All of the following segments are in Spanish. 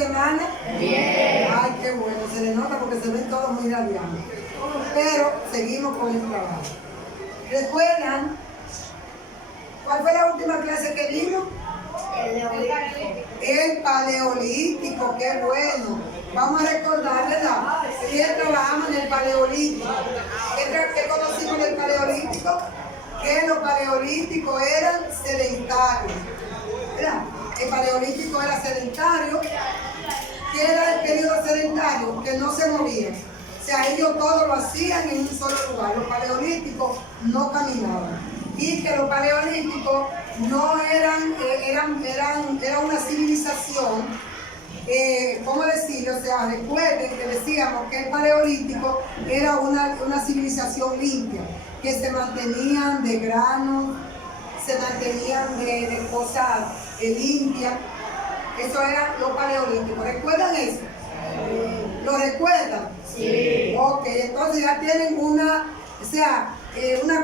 semana? Bien. Ay, qué bueno, se le nota porque se ven todos muy radiantes. Pero seguimos con el trabajo. ¿Recuerdan cuál fue la última clase que vimos? El paleolítico, qué bueno. Vamos a recordar, ¿verdad? Ayer trabajamos en el paleolítico. ¿Qué conocimos del paleolítico? Que los paleolíticos eran sedentarios, ¿verdad? El paleolítico era sedentario. ¿Qué era el periodo sedentario? Que no se movían. O sea, ellos todo lo hacían en un solo lugar. Los paleolíticos no caminaban. Y que los paleolíticos no era una civilización, ¿cómo decirlo? O sea, recuerden que decíamos que el paleolítico era una civilización limpia, que se mantenían de granos, se mantenían de cosas limpias. Eso era lo paleolítico. ¿Recuerdan eso? ¿Lo recuerdan? Sí. Ok, entonces ya tienen una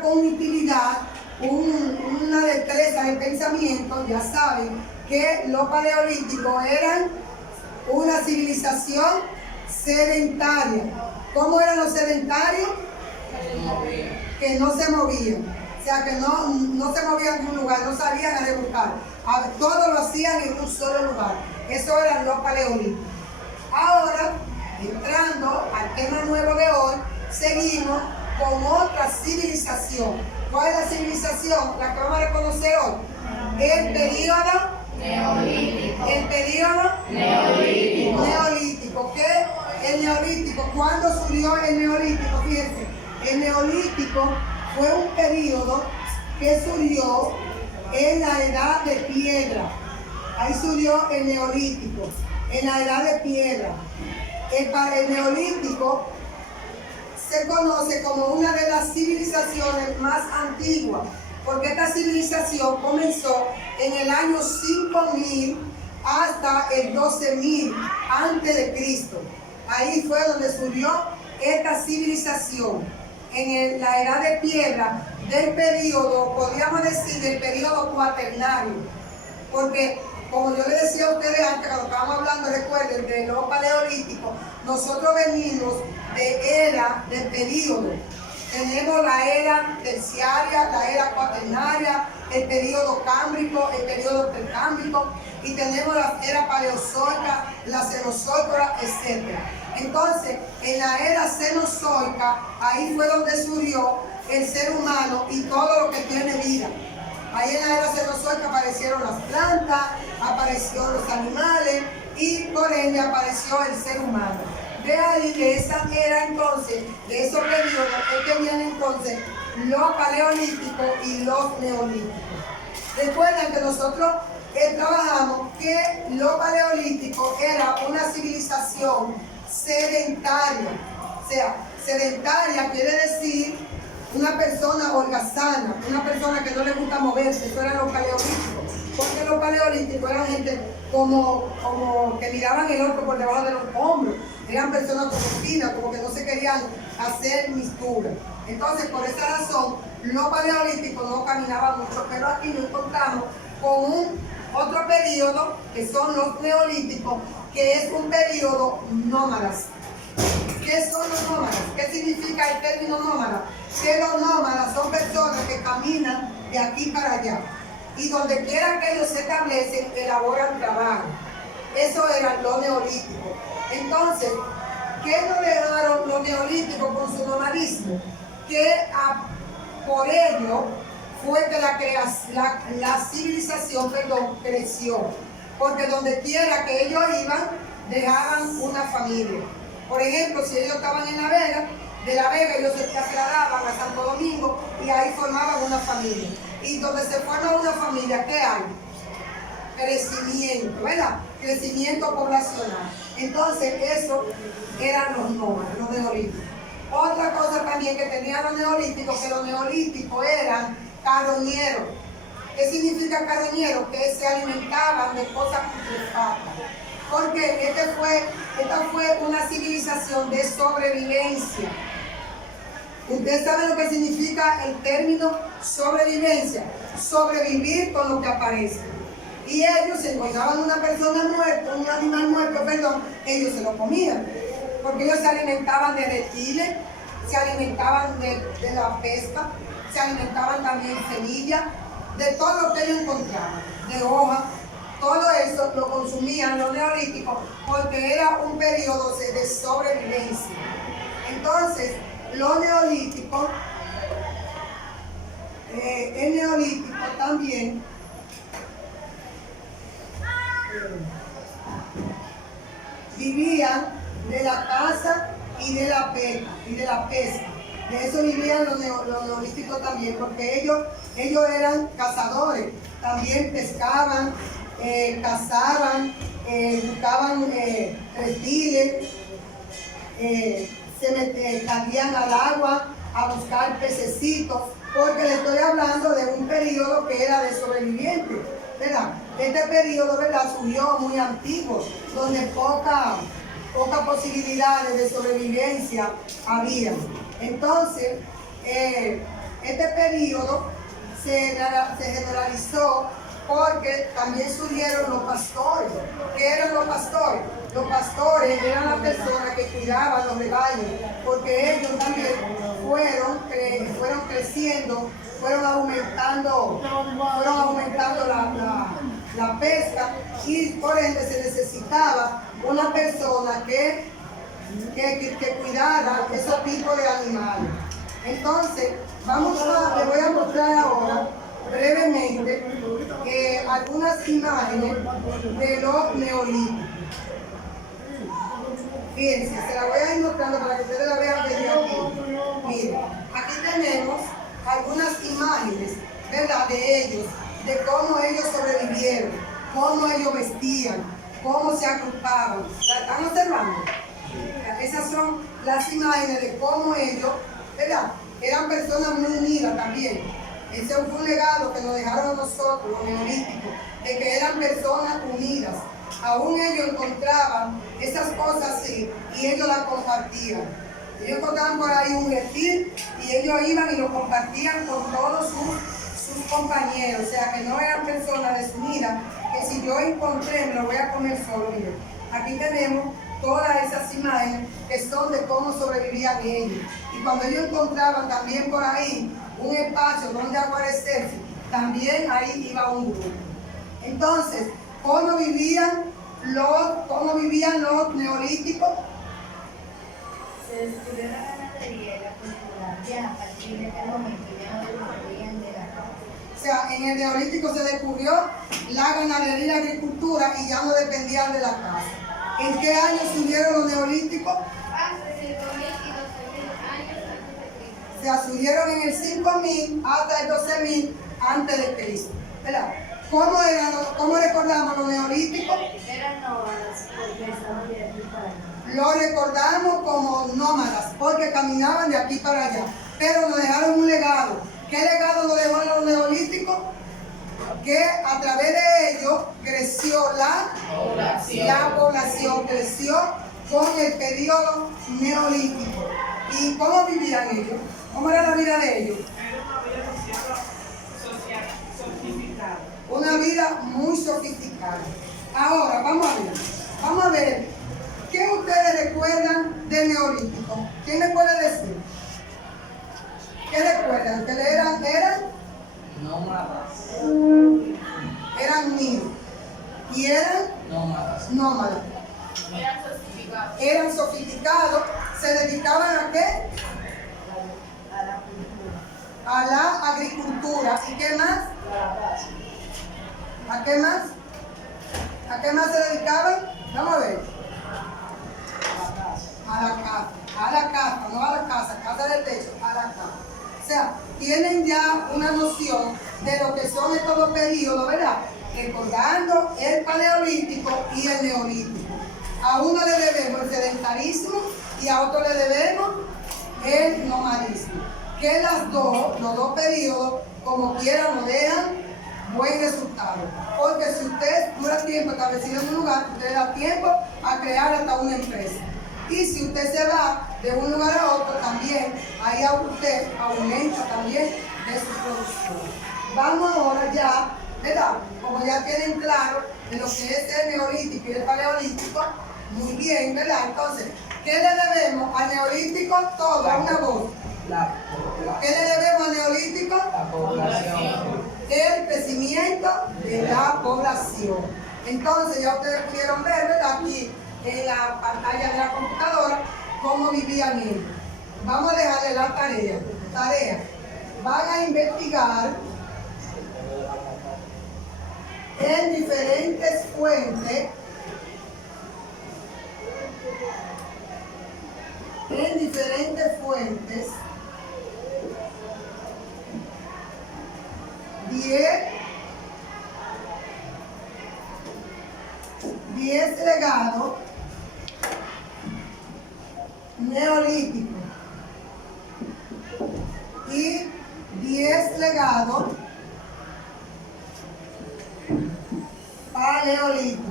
cognitividad, una destreza de pensamiento. Ya saben que los paleolíticos eran una civilización sedentaria. ¿Cómo eran los sedentarios? Que no se movían. O sea, que no se movían en un lugar, no salían a rebuscar. Todo lo hacían en un solo lugar. Eso eran los paleolíticos. Ahora, entrando al tema nuevo de hoy, seguimos con otra civilización. ¿Cuál es la civilización? La que vamos a reconocer hoy. El período Neolítico. El período Neolítico. neolítico. ¿Qué? El neolítico. ¿Cuándo surgió el neolítico? Fíjense, el neolítico fue un período que surgió en la edad de piedra. Ahí surgió el neolítico, en la edad de piedra. El neolítico se conoce como una de las civilizaciones más antiguas, porque esta civilización comenzó en el año 5000 hasta el 12000 antes de Cristo. Ahí fue donde surgió esta civilización, en la edad de piedra del periodo, podríamos decir, del periodo cuaternario, porque como yo les decía a ustedes antes, cuando estábamos hablando, recuerden, de los paleolíticos, nosotros venimos de periodo. Tenemos la era terciaria, la era cuaternaria, el periodo cámbrico, el periodo precámbrico, y tenemos la era paleozoica, la cenozoica, etc. Entonces, en la era cenozoica, ahí fue donde surgió el ser humano y todo lo que tiene vida. Ahí en la era cenozoica aparecieron las plantas, aparecieron los animales y por ende apareció el ser humano. De ahí, de esa era entonces, de esos periodos, es que vienen entonces los paleolíticos y los neolíticos. Recuerden que nosotros trabajamos que lo paleolítico era una civilización sedentaria. O sea, sedentaria quiere decir una persona holgazana, una persona que no le gusta moverse. Eso eran los paleolíticos. Porque los paleolíticos eran gente como que miraban el otro por debajo de los hombros. Eran personas como finas, como que no se querían hacer mistura. Entonces, por esa razón, los paleolíticos no caminaban mucho. Pero aquí nos encontramos con otro periodo, que son los neolíticos, que es un periodo nómadas. ¿Qué son los nómadas? ¿Qué significa el término nómada? Que los nómadas son personas que caminan de aquí para allá. Y donde quiera que ellos se establecen, elaboran trabajo. Eso era lo neolítico. Entonces, ¿qué nos dejaron los neolíticos con su nomadismo? Que por ello fue que la civilización creció. Porque donde quiera que ellos iban, dejaban una familia. Por ejemplo, si ellos estaban en La Vega, de La Vega ellos se trasladaban a Santo Domingo y ahí formaban una familia. Y donde se forma una familia, ¿qué hay? Crecimiento, ¿verdad? Crecimiento poblacional. Entonces, eso eran los nómadas, los neolíticos. Otra cosa también que tenían los neolíticos, que los neolíticos eran carroñeros. ¿Qué significa carroñero? Que se alimentaban de cosas putrefactas. Porque esta fue una civilización de sobrevivencia. Ustedes saben lo que significa el término sobrevivencia. Sobrevivir con lo que aparece. Y ellos se encontraban una persona muerta, un animal muerto, perdón, ellos se lo comían. Porque ellos se alimentaban de reptiles, se alimentaban de la pesca, se alimentaban también de semillas, de todo lo que ellos encontraban, de hojas. Todo eso lo consumían los neolíticos porque era un periodo de sobrevivencia. Entonces, los neolíticos, el neolítico también vivían de la caza y de la pesca. De eso vivían los neolíticos también, porque ellos eran cazadores, también pescaban, cazaban, buscaban reptiles, salían al agua a buscar pececitos, porque le estoy hablando de un periodo que era de sobrevivientes, ¿verdad? Este periodo, ¿verdad?, surgió muy antiguo, donde pocas posibilidades de sobrevivencia había. Entonces, este periodo se generalizó porque también surgieron los pastores. ¿Qué eran los pastores? Los pastores eran las personas que cuidaban los rebaños, porque ellos también fueron creciendo, fueron aumentando la pesca, y por ende se necesitaba una persona que cuidara esos tipos de animales. Entonces, les voy a mostrar ahora brevemente algunas imágenes de los neolíticos. Fíjense, se la voy a ir mostrando para que ustedes la vean desde aquí. Miren, aquí tenemos algunas imágenes, ¿verdad?, de ellos, de cómo ellos sobrevivieron, cómo ellos vestían, cómo se agrupaban. ¿La están observando? Esas son las imágenes de cómo ellos, ¿verdad?, eran personas muy unidas también. Ese fue un legado que nos dejaron a nosotros, los neolíticos, de que eran personas unidas. Aún ellos encontraban esas cosas así y ellos las compartían. Ellos encontraban por ahí un reptil y ellos iban y lo compartían con todos sus compañeros. O sea, que no eran personas desunidas, que si yo encontré me lo voy a comer solo. Miren, aquí tenemos todas esas imágenes que son de cómo sobrevivían ellos. Y cuando ellos encontraban también por ahí un espacio donde guarecerse, también ahí iba un grupo. Entonces, ¿cómo vivían los neolíticos? Se descubrió la ganadería y la cultura ya a partir de este momento ya no dependían de la casa. O sea, en el neolítico se descubrió la ganadería y la agricultura y ya no dependían de la casa. ¿En qué año surgieron los neolíticos? Hace 5.000 y 12.000 años antes de Cristo. O sea, surgieron en el 5.000 hasta el 12.000 antes de Cristo, ¿verdad? ¿Cómo recordamos los neolíticos? Eran nómadas porque estaban de aquí para allá. Lo recordamos como nómadas porque caminaban de aquí para allá, pero nos dejaron un legado. ¿Qué legado nos dejó los neolíticos? Que a través de ellos creció la población creció con el periodo neolítico. ¿Y cómo vivían ellos? ¿Cómo era la vida de ellos? Una vida muy sofisticada. Ahora, vamos a ver, ¿qué ustedes recuerdan del neolítico? ¿Quién me puede decir? ¿Qué recuerdan? ¿Que eran Nómadas. Eran unidos y eran nómadas. Eran sofisticados. ¿Se dedicaban a qué? A la agricultura. ¿Y qué más? ¿A qué más? ¿A qué más se dedicaban? Vamos a ver. A la casa, no a la casa del techo, a la casa. O sea, tienen ya una noción de lo que son estos dos periodos, ¿verdad? Recordando el paleolítico y el neolítico. A uno le debemos el sedentarismo y a otro le debemos el nomadismo. Que los dos periodos, como quiera, nos dejan buen resultado. Porque si usted dura tiempo establecido en un lugar, usted le da tiempo a crear hasta una empresa. Y si usted se va de un lugar a otro, también ahí usted aumenta también de su producción. Vamos ahora ya ¿verdad? Como ya tienen claro de lo que es el neolítico y el paleolítico, muy bien, ¿verdad? Entonces, ¿qué le debemos al neolítico? Todo, a una voz. ¿Qué le debemos al neolítico? La población. El crecimiento de la población. Entonces, ya ustedes pudieron ver, ¿verdad? Aquí en la pantalla de la computadora, cómo vivían ellos. Vamos a dejarle la tarea. Van a investigar en diferentes fuentes, diez legados neolíticos y 10 legados paleolíticos.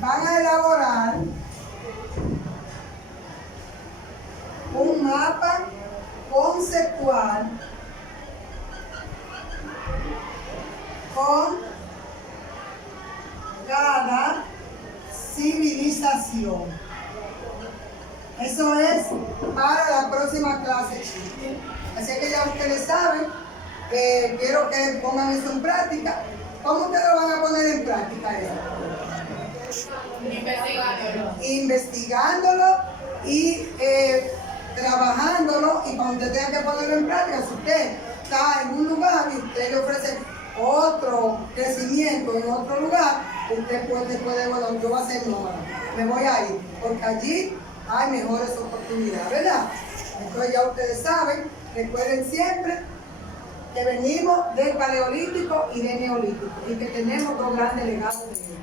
Van a elaborar un mapa conceptual con cada civilización. Eso es para la próxima clase. Así que ya ustedes saben, quiero que pongan eso en práctica. ¿Cómo ustedes lo van a poner en práctica eso? Investigándolo y trabajándolo, y cuando usted tenga que ponerlo en práctica, si usted está en un lugar y usted le ofrece otro crecimiento en otro lugar, usted puede, bueno, yo voy a hacer nómada, me voy a ir, porque allí hay mejores oportunidades, ¿verdad? Entonces ya ustedes saben, recuerden siempre que venimos del paleolítico y del neolítico y que tenemos dos grandes legados de ellos.